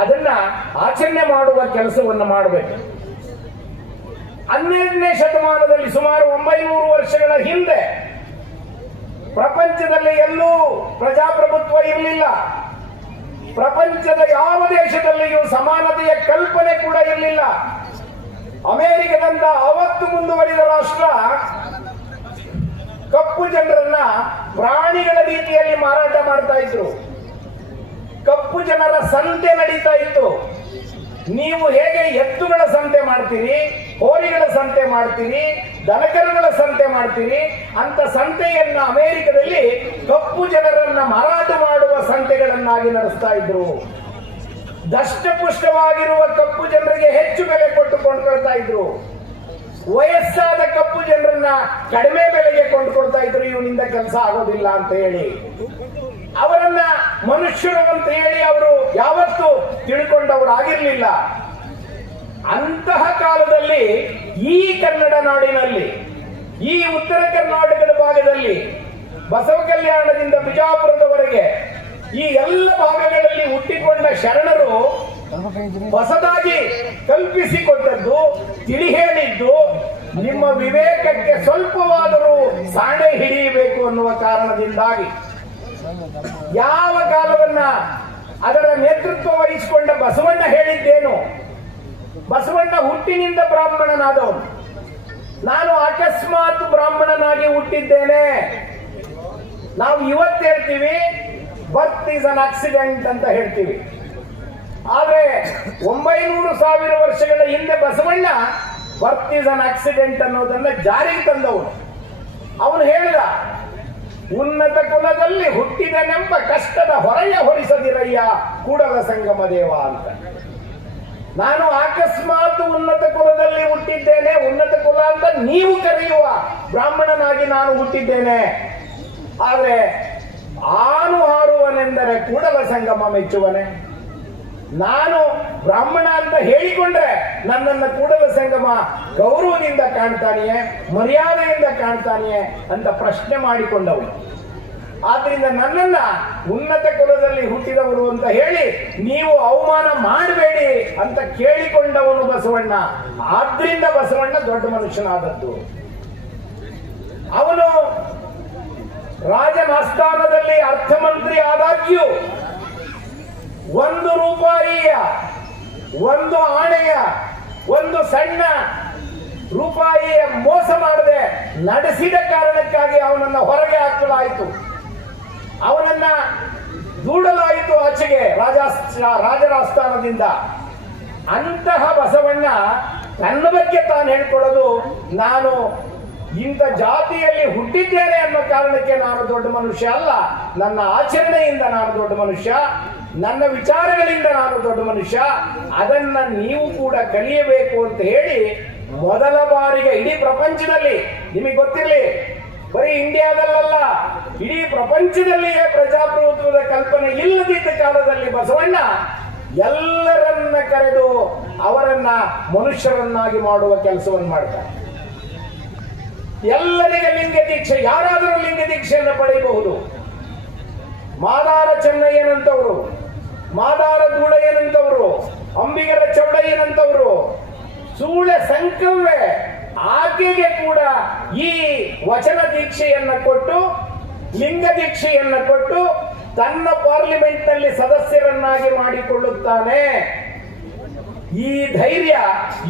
ಅದನ್ನ ಆಚರಣೆ ಮಾಡುವ ಕೆಲಸವನ್ನು ಮಾಡಬೇಕು. 12ನೇ ಶತಮಾನದಲ್ಲಿ ಸುಮಾರು 900 ವರ್ಷಗಳ ಹಿಂದೆ ಪ್ರಪಂಚದಲ್ಲಿ ಎಲ್ಲೂ ಪ್ರಜಾಪ್ರಭುತ್ವ ಇರಲಿಲ್ಲ. ಪ್ರಪಂಚದ ಯಾವ ದೇಶದಲ್ಲಿಯೂ ಸಮಾನತೆಯ ಕಲ್ಪನೆ ಕೂಡ ಇರಲಿಲ್ಲ. ಅಮೆರಿಕದಂತ ಅವತ್ತು ಮುಂದುವರಿದ ರಾಷ್ಟ್ರ ಕಪ್ಪು ಜನರನ್ನ ಪ್ರಾಣಿಗಳ ರೀತಿಯಲ್ಲಿ ಮಾರಾಟ ಮಾಡ್ತಾ ಇದ್ರು. ಕಪ್ಪು ಜನರ ಸಂತೆ ನಡೀತಾ ಇತ್ತು. ನೀವು ಹೇಗೆ ಎತ್ತುಗಳ ಸಂತೆ ಮಾಡ್ತೀರಿ, ಹೋರಿಗಳ ಸಂತೆ ಮಾಡ್ತೀರಿ, ದನಕರುಗಳ ಸಂತೆ ಮಾಡ್ತೀರಿ, ಅಂತ ಸಂತೆಯನ್ನ ಅಮೆರಿಕದಲ್ಲಿ ಕಪ್ಪು ಜನರನ್ನ ಮಾರಾಟ ಮಾಡುವ ಸಂತೆಗಳನ್ನಾಗಿ ನಡೆಸ್ತಾ ಇದ್ರು. ದಷ್ಟಪುಷ್ಟವಾಗಿರುವ ಕಪ್ಪು ಜನರಿಗೆ ಹೆಚ್ಚು ಬೆಲೆ ಕೊಟ್ಟು ಕೊಂಡ್ಕೊಳ್ತಾ ಇದ್ರು. ವಯಸ್ಸಾದ ಕಪ್ಪು ಜನರನ್ನ ಕಡಿಮೆ ಬೆಲೆಗೆ ಕೊಂಡ್ಕೊಳ್ತಾ ಇದ್ರು. ಇವನಿಂದ ಕೆಲಸ ಆಗೋದಿಲ್ಲ ಅಂತ ಹೇಳಿ ಅವರನ್ನ ಮನುಷ್ಯರು ಅಂತ ಹೇಳಿ ಅವರು ಯಾವತ್ತೂ ತಿಳ್ಕೊಂಡವರು ಆಗಿರ್ಲಿಲ್ಲ. ಅಂತಹ ಕಾಲದಲ್ಲಿ ಈ ಕನ್ನಡ ನಾಡಿನಲ್ಲಿ, ಈ ಉತ್ತರ ಕರ್ನಾಟಕದ ಭಾಗದಲ್ಲಿ ಬಸವ ಕಲ್ಯಾಣದಿಂದ ಬಿಜಾಪುರದವರೆಗೆ ಈ ಎಲ್ಲ ಭಾಗಗಳಲ್ಲಿ ಹುಟ್ಟಿಕೊಂಡ ಶರಣರು ಹೊಸದಾಗಿ ಕಲ್ಪಿಸಿಕೊಟ್ಟದ್ದು, ತಿಳಿ ಹೇಳಿದ್ದು, ನಿಮ್ಮ ವಿವೇಕಕ್ಕೆ ಸ್ವಲ್ಪವಾದರೂ ಸಾಣೆ ಹಿಡಿಯಬೇಕು ಅನ್ನುವ ಕಾರಣದಿಂದಾಗಿ ಯಾವ ಕಾಲವನ್ನ ಅದರ ನೇತೃತ್ವ ವಹಿಸಿಕೊಂಡ ಬಸವಣ್ಣ ಹೇಳಿದ್ದೇನು, ಬಸವಣ್ಣ ಹುಟ್ಟಿನಿಂದ ಬ್ರಾಹ್ಮಣನಾದವನು. ನಾನು ಅಕಸ್ಮಾತ್ ಬ್ರಾಹ್ಮಣನಾಗಿ ಹುಟ್ಟಿದ್ದೇನೆ. ನಾವು ಇವತ್ತು ಹೇಳ್ತೀವಿ ಬರ್ತ್ ಈಸ್ ಅನ್ ಆಕ್ಸಿಡೆಂಟ್ ಅಂತ ಹೇಳ್ತೀವಿ. ಆದ್ರೆ 900,000 ವರ್ಷಗಳ ಹಿಂದೆ Basavanna birth is an accident ಅನ್ನೋದನ್ನ ಜಾರಿಗೆ ತಂದವನು. ಅವನು ಹೇಳಿದ, ಉನ್ನತ ಕುಲದಲ್ಲಿ ಹುಟ್ಟಿದನೆಂಬ ಕಷ್ಟದ ಹೊರೆಯ ಹೊರಿಸದಿರಯ್ಯ ಕೂಡಲ ಸಂಗಮ ದೇವ ಅಂತ. ನಾನು ಅಕಸ್ಮಾತ್ ಉನ್ನತ ಕುಲದಲ್ಲಿ ಹುಟ್ಟಿದ್ದೇನೆ. ಉನ್ನತ ಕುಲ ಅಂತ ನೀವು ಕರೆಯುವ ಬ್ರಾಹ್ಮಣನಾಗಿ ನಾನು ಹುಟ್ಟಿದ್ದೇನೆ. ಆದ್ರೆ ಆನು ಹಾರುವನೆಂದರೆ ಕೂಡಲ ಸಂಗಮ ಮೆಚ್ಚುವನೆ. ನಾನು ಬ್ರಾಹ್ಮಣ ಅಂತ ಹೇಳಿಕೊಂಡ್ರೆ ನನ್ನನ್ನು ಕೂಡಲ ಸಂಗಮ ಗೌರವದಿಂದ ಕಾಣ್ತಾನೆಯೇ, ಮರ್ಯಾದೆಯಿಂದ ಕಾಣ್ತಾನೆಯೇ ಅಂತ ಪ್ರಶ್ನೆ ಮಾಡಿಕೊಂಡವನು. ಆದ್ರಿಂದ ನನ್ನನ್ನ ಉನ್ನತ ಕುಲದಲ್ಲಿ ಹುಟ್ಟಿದವರು ಅಂತ ಹೇಳಿ ನೀವು ಅವಮಾನ ಮಾಡಬೇಡಿ ಅಂತ ಕೇಳಿಕೊಂಡವನು ಬಸವಣ್ಣ. ಆದ್ರಿಂದ ಬಸವಣ್ಣ ದೊಡ್ಡ ಮನುಷ್ಯನಾದದ್ದು. ಅವನು ರಾಜನ ಆಸ್ಥಾನದಲ್ಲಿ ಅರ್ಥಮಂತ್ರಿ ಆದಾಗ್ಯೂ 1 ರೂಪಾಯಿಯ, 1 ಆಣೆಯ, 1 ಸಣ್ಣ ರೂಪಾಯಿಯ ಮೋಸ ಮಾಡದೆ ನಡೆಸಿದ ಕಾರಣಕ್ಕಾಗಿ ಅವನನ್ನ ಹೊರಗೆ ಹಾಕಲಾಯಿತು, ಅವನನ್ನ ದೂಡಲಾಯಿತು ಆಚೆಗೆ ರಾಜರ ಆಸ್ಥಾನದಿಂದ. ಅಂತಹ ಬಸವಣ್ಣ ತನ್ನ ಬಗ್ಗೆ ತಾನು ಹೇಳ್ಕೊಳ್ಳೋದು, ನಾನು ಇಂಥ ಜಾತಿಯಲ್ಲಿ ಹುಟ್ಟಿದ್ದೇನೆ ಅನ್ನೋ ಕಾರಣಕ್ಕೆ ನಾನು ದೊಡ್ಡ ಮನುಷ್ಯ ಅಲ್ಲ, ನನ್ನ ಆಚರಣೆಯಿಂದ ನಾನು ದೊಡ್ಡ ಮನುಷ್ಯ, ನನ್ನ ವಿಚಾರಗಳಿಂದ ನಾನು ದೊಡ್ಡ ಮನುಷ್ಯ, ಅದನ್ನ ನೀವು ಕೂಡ ಕಲಿಯಬೇಕು ಅಂತ ಹೇಳಿ ಮೊದಲ ಬಾರಿಗೆ ಇಡೀ ಪ್ರಪಂಚದಲ್ಲಿ, ನಿಮಗೆ ಗೊತ್ತಿರಲಿ, ಬರೀ ಇಂಡಿಯಾದಲ್ಲ, ಇಡೀ ಪ್ರಪಂಚದಲ್ಲಿಯೇ ಪ್ರಜಾಪ್ರಭುತ್ವದ ಕಲ್ಪನೆ ಇಲ್ಲದಿದ್ದ ಕಾಲದಲ್ಲಿ ಬಸವಣ್ಣ ಎಲ್ಲರನ್ನ ಕರೆದು ಅವರನ್ನ ಮನುಷ್ಯರನ್ನಾಗಿ ಮಾಡುವ ಕೆಲಸವನ್ನು ಮಾಡ್ತಾರೆ. ಎಲ್ಲರಿಗೆ ಲಿಂಗ ದೀಕ್ಷೆ, ಯಾರಾದರೂ ಲಿಂಗ ದೀಕ್ಷೆಯನ್ನು ಪಡೆಯಬಹುದು. ಮಾದಾರ ಚೆನ್ನಯ್ಯನಂತವರು, ಮಾದಾರ ಧೂಳಯ್ಯನಂತವರು, ಅಂಬಿಗರ ಚೌಡಯ್ಯನಂತವರು, ಸೂಳೆ ಸಂಕವ್ವೆ ಆಕೆಗೆ ಕೂಡ ಈ ವಚನ ದೀಕ್ಷೆಯನ್ನ ಕೊಟ್ಟು, ಲಿಂಗ ದೀಕ್ಷೆಯನ್ನ ಕೊಟ್ಟು ತನ್ನ ಪಾರ್ಲಿಮೆಂಟ್ ನಲ್ಲಿ ಸದಸ್ಯರನ್ನಾಗಿ ಮಾಡಿಕೊಳ್ಳುತ್ತಾನೆ. ಈ ಧೈರ್ಯ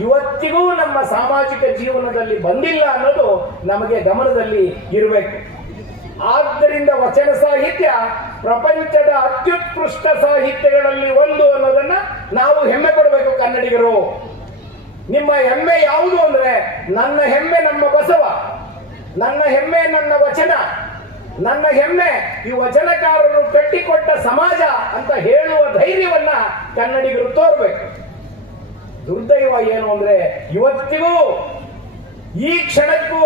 ಇವತ್ತಿಗೂ ನಮ್ಮ ಸಾಮಾಜಿಕ ಜೀವನದಲ್ಲಿ ಬಂದಿಲ್ಲ ಅನ್ನೋದು ನಮಗೆ ಗಮನದಲ್ಲಿ ಇರಬೇಕು. ಆದ್ದರಿಂದ ವಚನ ಸಾಹಿತ್ಯ ಪ್ರಪಂಚದ ಅತ್ಯುತ್ಕೃಷ್ಟ ಸಾಹಿತ್ಯಗಳಲ್ಲಿ ಒಂದು ಅನ್ನೋದನ್ನ ನಾವು ಹೆಮ್ಮೆ ಪಡಬೇಕು ಕನ್ನಡಿಗರು. ನಿಮ್ಮ ಹೆಮ್ಮೆ ಯಾವುದು ಅಂದ್ರೆ, ನನ್ನ ಹೆಮ್ಮೆ ನಮ್ಮ ಬಸವ, ನನ್ನ ಹೆಮ್ಮೆ ನನ್ನ ವಚನ, ನನ್ನ ಹೆಮ್ಮೆ ಈ ವಚನಕಾರರು ಕಟ್ಟಿಕೊಟ್ಟ ಸಮಾಜ ಅಂತ ಹೇಳುವ ಧೈರ್ಯವನ್ನ ಕನ್ನಡಿಗರು ತೋರ್ಬೇಕು. ದುರ್ದೈವ ಏನು ಅಂದ್ರೆ, ಇವತ್ತಿಗೂ ಈ ಕ್ಷಣಕ್ಕೂ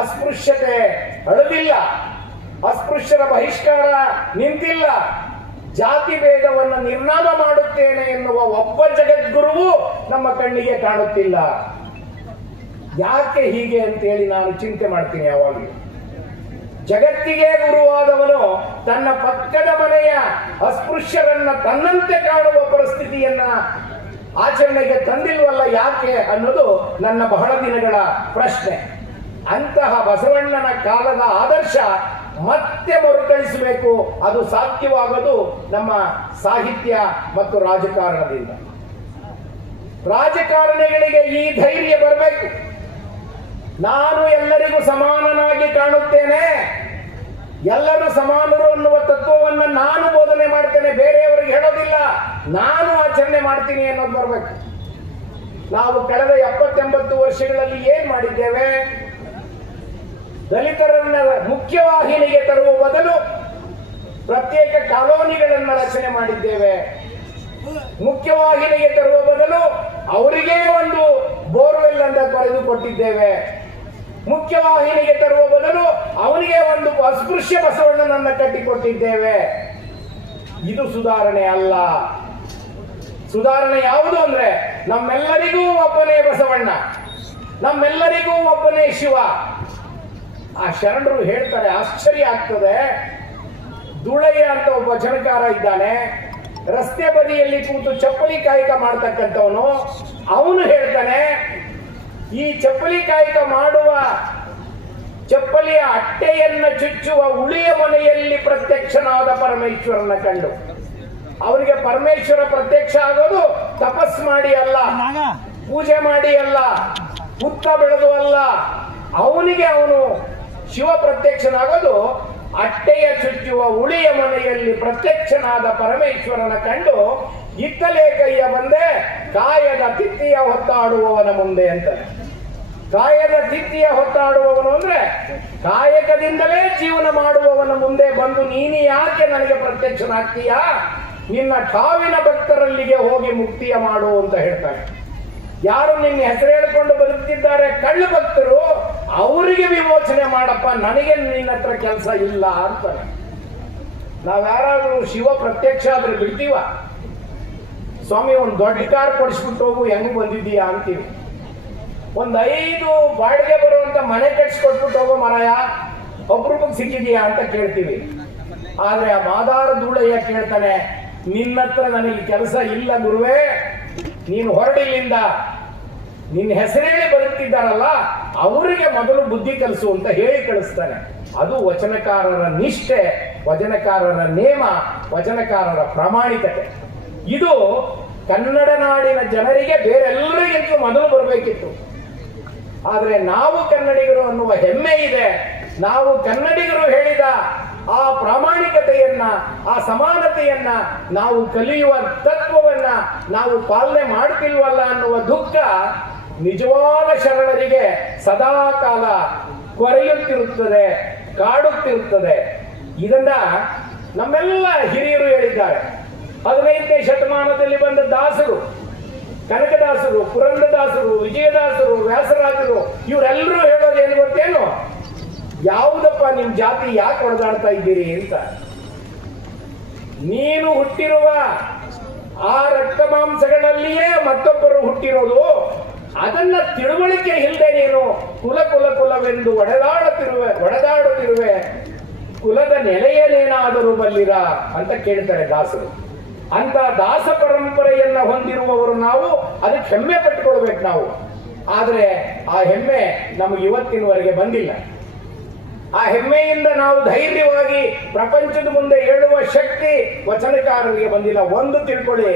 ಅಸ್ಪೃಶ್ಯತೆ ಅಳದಿಲ್ಲ, ಅಸ್ಪೃಶ್ಯರ ಬಹಿಷ್ಕಾರ ನಿಂತಿಲ್ಲ, ಜಾತಿ ಭೇದವನ್ನು ನಿರ್ನಾಮ ಮಾಡುತ್ತೇನೆ ಎನ್ನುವ ಒಬ್ಬ ಜಗದ್ಗುರುವು ನಮ್ಮ ಕಣ್ಣಿಗೆ ಕಾಣುತ್ತಿಲ್ಲ. ಯಾಕೆ ಹೀಗೆ ಅಂತೇಳಿ ನಾನು ಚಿಂತೆ ಮಾಡ್ತೀನಿ ಯಾವಾಗಲೂ. ಜಗತ್ತಿಗೆ ಗುರುವಾದವನು ತನ್ನ ಪಕ್ಕದ ಮನೆಯ ಅಸ್ಪೃಶ್ಯರನ್ನ ತನ್ನಂತೆ ಕಾಣುವ ಪರಿಸ್ಥಿತಿಯನ್ನ ಆಚರಣೆಗೆ ತಂದಿಲ್ವಲ್ಲ ಯಾಕೆ ಅನ್ನೋದು ನನ್ನ ಬಹಳ ದಿನಗಳ ಪ್ರಶ್ನೆ. ಅಂತಹ ಬಸವಣ್ಣನ ಕಾಲದ ಆದರ್ಶ ಮತ್ತೆ ಮರುಕಳಿಸಬೇಕು. ಅದು ಸಾಧ್ಯವಾಗೋದು ನಮ್ಮ ಸಾಹಿತ್ಯ ಮತ್ತು ರಾಜಕಾರಣದಿಂದ. ರಾಜಕಾರಣಿಗಳಿಗೆ ಈ ಧೈರ್ಯ ಬರಬೇಕು. ನಾನು ಎಲ್ಲರಿಗೂ ಸಮಾನನಾಗಿ ಕಾಣುತ್ತೇನೆ, ಎಲ್ಲರೂ ಸಮಾನರು ಅನ್ನುವ ತತ್ವವನ್ನು ನಾನು ಬೋಧನೆ ಮಾಡ್ತೇನೆ, ಬೇರೆಯವರಿಗೆ ಹೇಳೋದಿಲ್ಲ, ನಾನು ಆಚರಣೆ ಮಾಡ್ತೀನಿ ಅನ್ನೋದು ಬರಬೇಕು. ನಾವು ಕಳೆದ 70-80 ವರ್ಷಗಳಲ್ಲಿ ಏನ್ ಮಾಡಿದ್ದೇವೆ? ದಲಿತರನ್ನ ಮುಖ್ಯವಾಹಿನಿಗೆ ತರುವ ಬದಲು ಪ್ರತ್ಯೇಕ ಕಾಲೋನಿಗಳನ್ನು ರಚನೆ ಮಾಡಿದ್ದೇವೆ. ಮುಖ್ಯವಾಹಿನಿಗೆ ತರುವ ಬದಲು ಅವರಿಗೆ ಒಂದು ಬೋರ್ವೆಲ್ ಅಂತ ಕೊರೆದು ಕೊಟ್ಟಿದ್ದೇವೆ. ಮುಖ್ಯವಾಹಿನಿಗೆ ತರುವ ಬದಲು ಅವನಿಗೆ ಒಂದು ಅಸ್ಪೃಶ್ಯ ಬಸವಣ್ಣನನ್ನ ಕಟ್ಟಿಕೊಟ್ಟಿದ್ದೇವೆ. ಇದು ಸುಧಾರಣೆ ಅಲ್ಲ. ಸುಧಾರಣೆ ಯಾವುದು ಅಂದ್ರೆ, ನಮ್ಮೆಲ್ಲರಿಗೂ ಒಬ್ಬನೇ ಬಸವಣ್ಣ, ನಮ್ಮೆಲ್ಲರಿಗೂ ಒಬ್ಬನೇ ಶಿವ. ಆ ಶರಣರು ಹೇಳ್ತಾರೆ, ಆಶ್ಚರ್ಯ ಆಗ್ತದೆ. ದುಳಯ್ಯ ಅಂತ ಒಬ್ಬ ಜನಕಾರ ಇದ್ದಾನೆ, ರಸ್ತೆ ಬದಿಯಲ್ಲಿ ಕೂತು ಚಪ್ಪಲಿ ಕಾಯಕ ಮಾಡ್ತಕ್ಕಂಥವನು. ಅವನು ಹೇಳ್ತಾನೆ, ಈ ಚಪ್ಪಲಿ ಕಾಯಕ ಮಾಡುವ, ಚಪ್ಪಲಿಯ ಅಟ್ಟೆಯನ್ನ ಚುಚ್ಚುವ ಉಳಿಯ ಮನೆಯಲ್ಲಿ ಪ್ರತ್ಯಕ್ಷನಾದ ಪರಮೇಶ್ವರನ ಕಂಡು. ಅವನಿಗೆ ಪರಮೇಶ್ವರ ಪ್ರತ್ಯಕ್ಷ ಆಗೋದು ತಪಸ್ ಮಾಡಿ ಅಲ್ಲ, ಪೂಜೆ ಮಾಡಿ ಅಲ್ಲ, ಹುತ್ತ ಬೆಳೆದು ಅಲ್ಲ. ಅವನಿಗೆ ಅವನು ಶಿವ ಪ್ರತ್ಯಕ್ಷನಾಗೋದು ಅಟ್ಟೆಯ ಚುಚ್ಚುವ ಉಳಿಯ ಮನೆಯಲ್ಲಿ ಪ್ರತ್ಯಕ್ಷನಾದ ಪರಮೇಶ್ವರನ ಕಂಡು ಇತ್ತಲೇ ಕೈಯ ಬಂದೆ ಕಾಯದ ತಿತ್ತಿಯ ಹೊತ್ತಾಡುವವನ ಮುಂದೆ ಅಂತಾನೆ. ಕಾಯದ ತಿತ್ತಿಯ ಹೊತ್ತಾಡುವವನು ಅಂದ್ರೆ ಕಾಯಕದಿಂದಲೇ ಜೀವನ ಮಾಡುವವನ ಮುಂದೆ ಬಂದು ನೀನು ಯಾಕೆ ನನಗೆ ಪ್ರತ್ಯಕ್ಷನಾಗ್ತೀಯಾ, ನಿನ್ನ ಠಾವಿನ ಭಕ್ತರಲ್ಲಿಗೆ ಹೋಗಿ ಮುಕ್ತಿಯ ಮಾಡು ಅಂತ ಹೇಳ್ತಾನೆ. ಯಾರು ನಿನ್ನ ಹೆಸರು ಹೇಳ್ಕೊಂಡು ಬದುಕ್ತಿದ್ದಾರೆ ಕಳ್ಳು ಭಕ್ತರು, ಅವರಿಗೆ ವಿಮೋಚನೆ ಮಾಡಪ್ಪ, ನನಗೆ ನಿನ್ನ ಹತ್ರ ಕೆಲಸ ಇಲ್ಲ ಅಂತಾನೆ. ನಾವ್ಯಾರಾದ್ರೂ ಶಿವ ಪ್ರತ್ಯಕ್ಷ ಆದ್ರೆ ಬಿಡ್ತೀವ? ಸ್ವಾಮಿ ಒಂದು ದೊಡ್ಡ ಕಾರ್ ಕೊಡಿಸ್ಬಿಟ್ಟು ಹೋಗು, ಹೆಂಗ್ ಬಂದಿದ್ದೀಯಾ ಅಂತೀವಿ. ಒಂದ್ 5 ಬಾಡಿಗೆ ಬರುವಂತ ಮನೆ ಕಟ್ಸ್ಕೊಟ್ಬಿಟ್ಟು ಹೋಗೋ ಮರಾಯ, ಒಬ್ರೊಬ್ಬಗೆ ಸಿಕ್ಕಿದೀಯಾ ಅಂತ ಕೇಳ್ತೀವಿ. ಆದ್ರೆ ಆ ಮಾದಾರ ಧೂಳಯ್ಯ ಕೇಳ್ತಾನೆ, ನಿನ್ನ ಹತ್ರ ನನಗೆ ಕೆಲಸ ಇಲ್ಲ ಗುರುವೇ, ನೀನು ಹೊರಡಿಲ್ಲಿಂದ, ನಿನ್ನ ಹೆಸರೇಳಿ ಬದುಕ್ತಿದ್ದಾರಲ್ಲ ಅವರಿಗೆ ಮೊದಲು ಬುದ್ಧಿ ಕಲಿಸು ಅಂತ ಹೇಳಿ ಕಳಿಸ್ತಾನೆ. ಅದು ವಚನಕಾರರ ನಿಷ್ಠೆ, ವಚನಕಾರರ ನೇಮ, ವಚನಕಾರರ ಪ್ರಾಮಾಣಿಕತೆ. ಇದು ಕನ್ನಡ ನಾಡಿನ ಜನರಿಗೆ ಬೇರೆಲ್ಲರಿಗಿಂತ ಮೊದಲು ಬರಬೇಕಿತ್ತು. ಆದ್ರೆ ನಾವು ಕನ್ನಡಿಗರು ಅನ್ನುವ ಹೆಮ್ಮೆ ಇದೆ. ನಾವು ಕನ್ನಡಿಗರು ಹೇಳಿದ ಆ ಪ್ರಾಮಾಣಿಕತೆಯನ್ನ, ಆ ಸಮಾನತೆಯನ್ನ, ನಾವು ಕಲಿಯುವ ತತ್ವವನ್ನ ನಾವು ಪಾಲನೆ ಮಾಡ್ತಿಲ್ವಲ್ಲ ಅನ್ನುವ ದುಃಖ ನಿಜವಾದ ಶರಣರಿಗೆ ಸದಾ ಕಾಲ ಕೊರೆಯುತ್ತಿರುತ್ತದೆ, ಕಾಡುತ್ತಿರುತ್ತದೆ. ಇದನ್ನ ನಮ್ಮೆಲ್ಲ ಹಿರಿಯರು ಹೇಳಿದ್ದಾರೆ. 15ನೇ ಶತಮಾನದಲ್ಲಿ ಬಂದ ದಾಸರು, ಕನಕದಾಸರು, ಪುರಂದರದಾಸರು, ವಿಜಯದಾಸರು, ವ್ಯಾಸರಾಜರು, ಇವರೆಲ್ಲರೂ ಹೇಳೋದೇನು ಗೊತ್ತೇನು? ಯಾವುದಪ್ಪ ನಿಮ್ ಜಾತಿ, ಯಾಕೆ ಹೊಡೆದಾಡ್ತಾ ಇದ್ದೀರಿ ಅಂತ. ನೀನು ಹುಟ್ಟಿರುವ ಆ ರಕ್ತ ಮಾಂಸಗಳಲ್ಲಿಯೇ ಮತ್ತೊಬ್ಬರು ಹುಟ್ಟಿರೋದು, ಅದನ್ನ ತಿಳುವಳಿಕೆ ಇಲ್ಲದೆ ನೀನು ಕುಲ ಕುಲ ಕುಲವೆಂದು ಒಡೆದಾಡುತ್ತಿರುವೆ, ಕುಲದ ನೆಲೆಯನೇನಾದರೂ ಬಲ್ಲಿರ ಅಂತ ಕೇಳ್ತಾರೆ ದಾಸರು. ಅಂತ ದಾಸ ಪರಂಪರೆಯನ್ನ ಹೊಂದಿರುವವರು ನಾವು, ಅದಕ್ಕೆ ಹೆಮ್ಮೆ ಪಟ್ಟುಕೊಳ್ಬೇಕು ನಾವು. ಆದ್ರೆ ಆ ಹೆಮ್ಮೆ ನಮಗೆ ಇವತ್ತಿನವರೆಗೆ ಬಂದಿಲ್ಲ. ಆ ಹೆಮ್ಮೆಯಿಂದ ನಾವು ಧೈರ್ಯವಾಗಿ ಪ್ರಪಂಚದ ಮುಂದೆ ಹೇಳುವ ಶಕ್ತಿ ವಚನಕಾರರಿಗೆ ಬಂದಿಲ್ಲ. ಒಂದು ತಿಳ್ಕೊಳ್ಳಿ,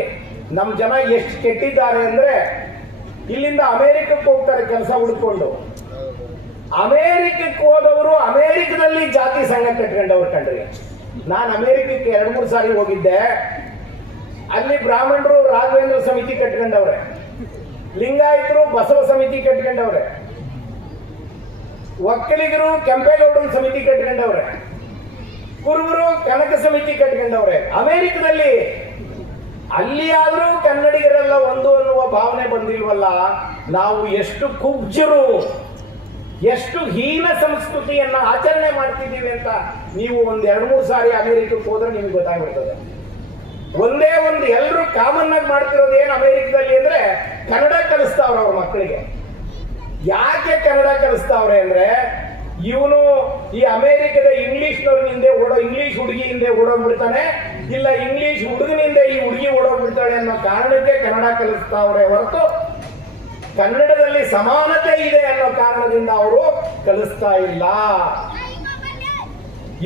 ನಮ್ಮ ಜನ ಎಷ್ಟು ಕೆಟ್ಟಿದ್ದಾರೆ ಅಂದ್ರೆ, ಇಲ್ಲಿಂದ ಅಮೆರಿಕಕ್ಕೆ ಹೋಗ್ತಾರೆ ಕೆಲಸ ಹುಡ್ಕೊಂಡು. ಅಮೆರಿಕಕ್ಕೆ ಹೋದವರು ಅಮೆರಿಕದಲ್ಲಿ ಜಾತಿ ಸಂಘ ಕಟ್ಕೊಂಡವ್ರು ಕಂಡ್ರಿ. ನಾನು ಅಮೆರಿಕಕ್ಕೆ 2-3 ಸಾರಿ ಹೋಗಿದ್ದೆ. ಅಲ್ಲಿ ಬ್ರಾಹ್ಮಣರು ರಾಘವೇಂದ್ರ ಸಮಿತಿ ಕಟ್ಕೊಂಡವ್ರೆ, ಲಿಂಗಾಯತರು ಬಸವ ಸಮಿತಿ ಕಟ್ಕೊಂಡವ್ರೆ, ಒಕ್ಕಲಿಗರು ಕೆಂಪೇಗೌಡನ ಸಮಿತಿ ಕಟ್ಕೊಂಡವ್ರೆ, ಕುರುಬರು ಕನಕ ಸಮಿತಿ ಕಟ್ಕೊಂಡವ್ರೆ ಅಮೆರಿಕದಲ್ಲಿ. ಅಲ್ಲಿ ಆದ್ರೂ ಕನ್ನಡಿಗರೆಲ್ಲ ಒಂದು ಅನ್ನುವ ಭಾವನೆ ಬಂದಿಲ್ವಲ್ಲ. ನಾವು ಎಷ್ಟು ಕುಬ್ಜರು, ಎಷ್ಟು ಹೀನ ಸಂಸ್ಕೃತಿಯನ್ನ ಆಚರಣೆ ಮಾಡ್ತಿದ್ದೀವಿ ಅಂತ ನೀವು 1-2-3 ಸಾರಿ ಅಮೆರಿಕಕ್ಕೆ ಹೋದ್ರೆ ನಿಮ್ಗೆ ಗೊತ್ತಾಗ್ಬಿಡ್ತದೆ. ಒಂದೇ ಒಂದು ಎಲ್ಲರೂ ಕಾಮನ್ ಆಗಿ ಮಾಡ್ತಿರೋದು ಏನು ಅಮೆರಿಕದಲ್ಲಿ ಅಂದ್ರೆ, ಕನ್ನಡ ಕಲಿಸ್ತಾವ್ರ ಅವ್ರ ಮಕ್ಕಳಿಗೆ. ಯಾಕೆ ಕನ್ನಡ ಕಲಿಸ್ತಾವ್ರೆ ಅಂದ್ರೆ, ಇವನು ಈ ಅಮೆರಿಕದ ಇಂಗ್ಲಿಷ್ನವ್ರ ಹಿಂದೆ ಇಂಗ್ಲಿಷ್ ಹುಡುಗಿ ಹಿಂದೆ ಓಡೋಗ್ಬಿಡ್ತಾನೆ, ಇಲ್ಲ ಇಂಗ್ಲಿಷ್ ಹುಡುಗನಿಂದ ಈ ಹುಡುಗಿ ಓಡೋಗ್ಬಿಡ್ತಾಳೆ ಅನ್ನೋ ಕಾರಣಕ್ಕೆ ಕನ್ನಡ ಕಲಿಸ್ತಾವ್ರೆ ಹೊರತು ಕನ್ನಡದಲ್ಲಿ ಸಮಾನತೆ ಇದೆ ಅನ್ನೋ ಕಾರಣದಿಂದ ಅವರು ಕಲಿಸ್ತಾ ಇಲ್ಲ.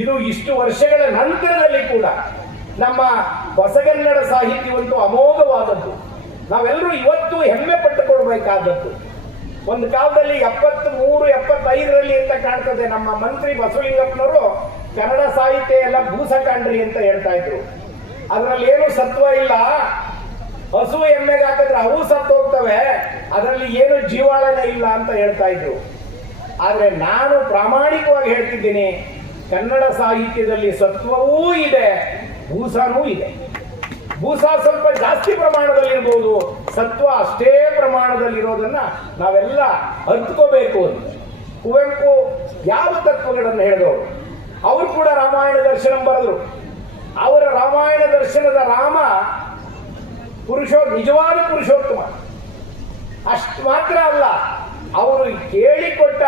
ಇದು ಇಷ್ಟು ವರ್ಷಗಳ ನಂತರದಲ್ಲಿ ಕೂಡ ನಮ್ಮ ಹೊಸಗನ್ನಡ ಸಾಹಿತ್ಯವಂತೂ ಅಮೋಘವಾದದ್ದು. ನಾವೆಲ್ಲರೂ ಇವತ್ತು ಹೆಮ್ಮೆ ಪಟ್ಟುಕೊಳ್ಬೇಕಾದದ್ದು. ಒಂದು ಕಾಲದಲ್ಲಿ 73-75ರಲ್ಲಿ ಅಂತ ಕಾಣ್ತದೆ, ನಮ್ಮ ಮಂತ್ರಿ ಬಸವಲಿಂಗಪ್ಪನವರು ಕನ್ನಡ ಸಾಹಿತ್ಯ ಎಲ್ಲ ಭೂಸ ಕಾಣ್ರಿ ಅಂತ ಹೇಳ್ತಾ ಇದ್ರು. ಅದರಲ್ಲಿ ಏನು ಸತ್ವ ಇಲ್ಲ, ಹಸು ಎಮ್ಮೆಗೆ ಹಾಕಿದ್ರೆ ಅವು ಸತ್ತು ಹೋಗ್ತವೆ, ಅದರಲ್ಲಿ ಏನು ಜೀವಾಳನೆ ಇಲ್ಲ ಅಂತ ಹೇಳ್ತಾ ಇದ್ರು. ಆದ್ರೆ ನಾನು ಪ್ರಾಮಾಣಿಕವಾಗಿ ಹೇಳ್ತಿದ್ದೀನಿ, ಕನ್ನಡ ಸಾಹಿತ್ಯದಲ್ಲಿ ಸತ್ವವೂ ಇದೆ, ಭೂಸನೂ ಇದೆ. ಭೂಸ ಸ್ವಲ್ಪ ಜಾಸ್ತಿ ಪ್ರಮಾಣದಲ್ಲಿರ್ಬೋದು, ಸತ್ವ ಅಷ್ಟೇ ಪ್ರಮಾಣದಲ್ಲಿರೋದನ್ನ ನಾವೆಲ್ಲ ಅರ್ಥಕೋಬೇಕು ಅಂತ. ಕುವೆಂಪು ಯಾವ ತತ್ವಗಳನ್ನು ಹೇಳಿದವರು? ಅವರು ಕೂಡ ರಾಮಾಯಣ ದರ್ಶನ ಬರೆದ್ರು. ಅವರ ರಾಮಾಯಣ ದರ್ಶನದ ರಾಮ ನಿಜವಾದ ಪುರುಷೋತ್ತಮ. ಅಷ್ಟು ಮಾತ್ರ ಅಲ್ಲ, ಅವರು ಹೇಳಿಕೊಟ್ಟ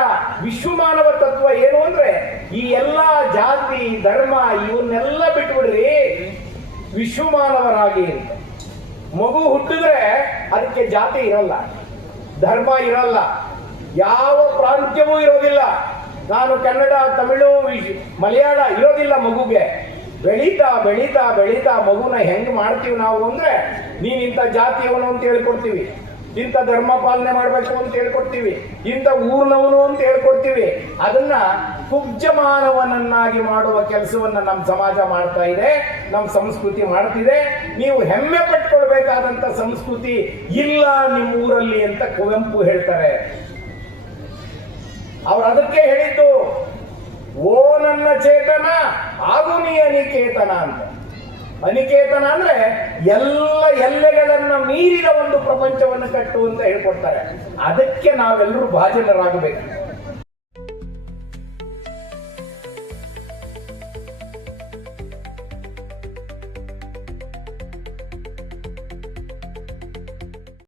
ವಿಶ್ವಮಾನವ ತತ್ವ ಏನು ಅಂದ್ರೆ, ಈ ಎಲ್ಲಾ ಜಾತಿ ಧರ್ಮ ಇವನ್ನೆಲ್ಲ ಬಿಟ್ಬಿಡ್ರಿ, ವಿಶ್ವಮಾನವರಾಗಿ ಅಂತ. ಮಗು ಹುಟ್ಟಿದ್ರೆ ಅದಕ್ಕೆ ಜಾತಿ ಇರಲ್ಲ, ಧರ್ಮ ಇರಲ್ಲ, ಯಾವ ಪ್ರಾಂತ್ಯವೂ ಇರೋದಿಲ್ಲ. ನಾನು ಕನ್ನಡ, ತಮಿಳು, ಮಲಯಾಳ ಇರೋದಿಲ್ಲ ಮಗುಗೆ. ಬೆಳೀತಾ ಬೆಳೀತಾ ಬೆಳೀತಾ ಮಗುನ ಹೆಂಗ್ ಮಾಡ್ತೀವಿ ನಾವು ಅಂದ್ರೆ, ನೀನ್ ಇಂಥ ಜಾತಿಯವನು ಅಂತ ಹೇಳ್ಕೊಡ್ತೀವಿ, ಇಂಥ ಧರ್ಮ ಪಾಲನೆ ಮಾಡ್ಬೇಕು ಅಂತ ಹೇಳ್ಕೊಡ್ತೀವಿ, ಇಂಥ ಊರ್ನವನು ಅಂತ ಹೇಳ್ಕೊಡ್ತೀವಿ. ಅದನ್ನ ಕುಬ್ಜಮಾನವನನ್ನಾಗಿ ಮಾಡುವ ಕೆಲಸವನ್ನ ನಮ್ಮ ಸಮಾಜ ಮಾಡ್ತಾ ಇದೆ, ನಮ್ಮ ಸಂಸ್ಕೃತಿ ಮಾಡ್ತಿದೆ. ನೀವು ಹೆಮ್ಮೆ ಪಟ್ಕೊಳ್ಬೇಕಾದಂತ ಸಂಸ್ಕೃತಿ ಇಲ್ಲ ನಿಮ್ಮೂರಲ್ಲಿ ಅಂತ ಕುವೆಂಪು ಹೇಳ್ತಾರೆ. ಅವ್ರು ಅದಕ್ಕೆ ಹೇಳಿದ್ದು, ಓ ನನ್ನ ಚೇತನ ಆಗು ನೀ ಅನಿಕೇತನ ಅಂತ. ಅನಿಕೇತನ ಅಂದ್ರೆ ಎಲ್ಲ ಎಲ್ಲೆಗಳನ್ನ ಮೀರಿದ ಒಂದು ಪ್ರಪಂಚವನ್ನು ಕಟ್ಟು ಅಂತ ಹೇಳ್ಕೊಡ್ತಾರೆ. ಅದಕ್ಕೆ ನಾವೆಲ್ಲರೂ ಭಾಜನರಾಗಬೇಕು.